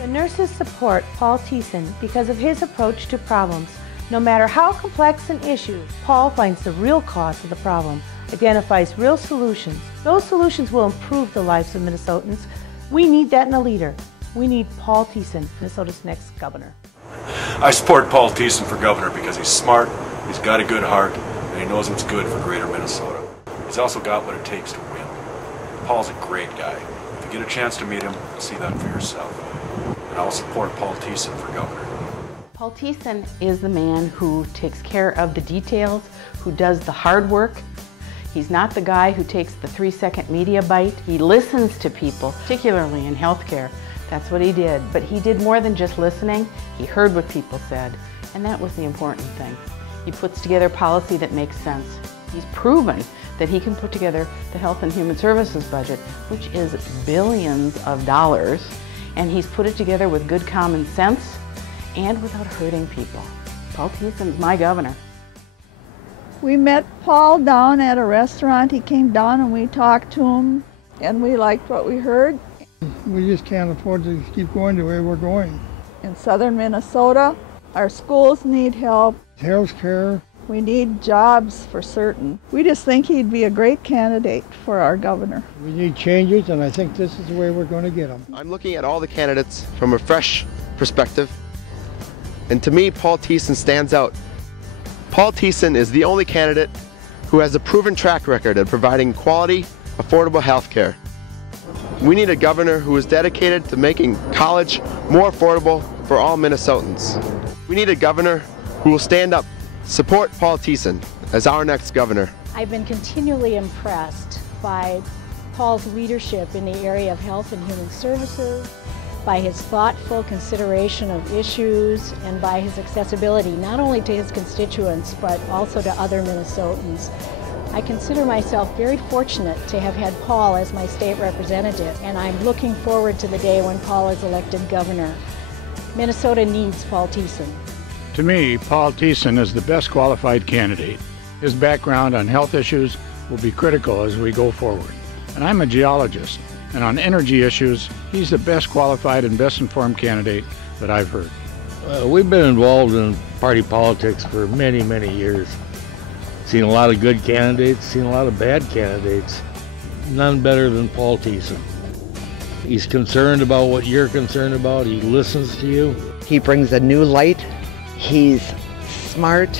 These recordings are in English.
The nurses support Paul Thissen because of his approach to problems. No matter how complex an issue, Paul finds the real cause of the problem, identifies real solutions. Those solutions will improve the lives of Minnesotans. We need that in a leader. We need Paul Thissen, Minnesota's next governor. I support Paul Thissen for governor because he's smart, he's got a good heart, and he knows what's good for greater Minnesota. He's also got what it takes to win. Paul's a great guy. If you get a chance to meet him, see that for yourself. And I'll support Paul Thissen for governor. Paul Thissen is the man who takes care of the details, who does the hard work. He's not the guy who takes the 3-second media bite. He listens to people, particularly in healthcare. That's what he did. But he did more than just listening. He heard what people said, and that was the important thing. He puts together policy that makes sense. He's proven that he can put together the Health and Human Services budget, which is billions of dollars, and he's put it together with good common sense and without hurting people. Paul Thiesen's my governor. We met Paul down at a restaurant. He came down and we talked to him, and we liked what we heard. We just can't afford to keep going the way we're going. In southern Minnesota, our schools need help. Health care. We need jobs for certain. We just think he'd be a great candidate for our governor. We need changes, and I think this is the way we're going to get them. I'm looking at all the candidates from a fresh perspective, and to me, Paul Thissen stands out. Paul Thissen is the only candidate who has a proven track record of providing quality, affordable health care. We need a governor who is dedicated to making college more affordable for all Minnesotans. We need a governor who will stand up, support Paul Thissen as our next governor. I've been continually impressed by Paul's leadership in the area of health and human services, by his thoughtful consideration of issues, and by his accessibility not only to his constituents but also to other Minnesotans. I consider myself very fortunate to have had Paul as my state representative, and I'm looking forward to the day when Paul is elected governor. Minnesota needs Paul Thissen. To me, Paul Thissen is the best qualified candidate. His background on health issues will be critical as we go forward. And I'm a geologist, and on energy issues, he's the best qualified and best informed candidate that I've heard. We've been involved in party politics for many, many years. Seen a lot of good candidates, seen a lot of bad candidates. None better than Paul Thissen. He's concerned about what you're concerned about. He listens to you. He brings a new light. He's smart,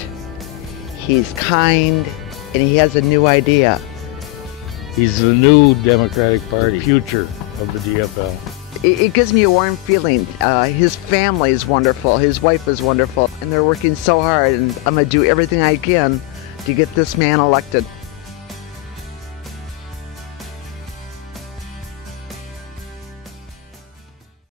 he's kind, and he has a new idea. He's the new Democratic Party, future of the DFL. It gives me a warm feeling. His family is wonderful, his wife is wonderful, and they're working so hard, and I'm going to do everything I can to get this man elected.